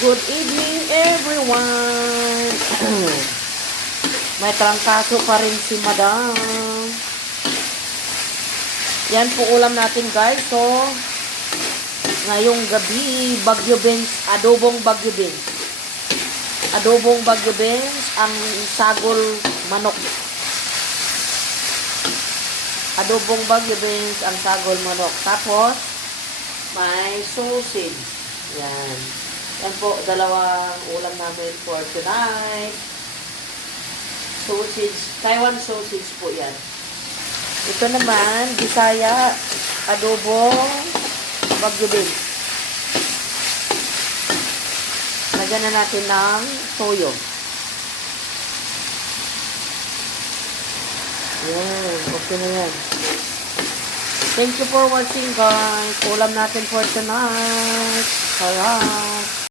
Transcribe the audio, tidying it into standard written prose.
Good evening, everyone! May trangkaso pa rin si Madam. Yan po ulam natin, guys. So, ngayong gabi, Bagyo Beans, adobong Bagyo Beans. Adobong Bagyo Beans, ang sagol manok. Adobong Bagyo Beans, ang sagol manok. Tapos, may sausage. Yan. Yan po, dalawang ulam namin for tonight. Sausage, Taiwan sausage po yan. Ito naman, Bisaya, adobong Bagyo Beans. Lagyan na natin ng toyo. Yan, okay na yan. Thank you for watching, guys. Ulam natin for tonight. Alright.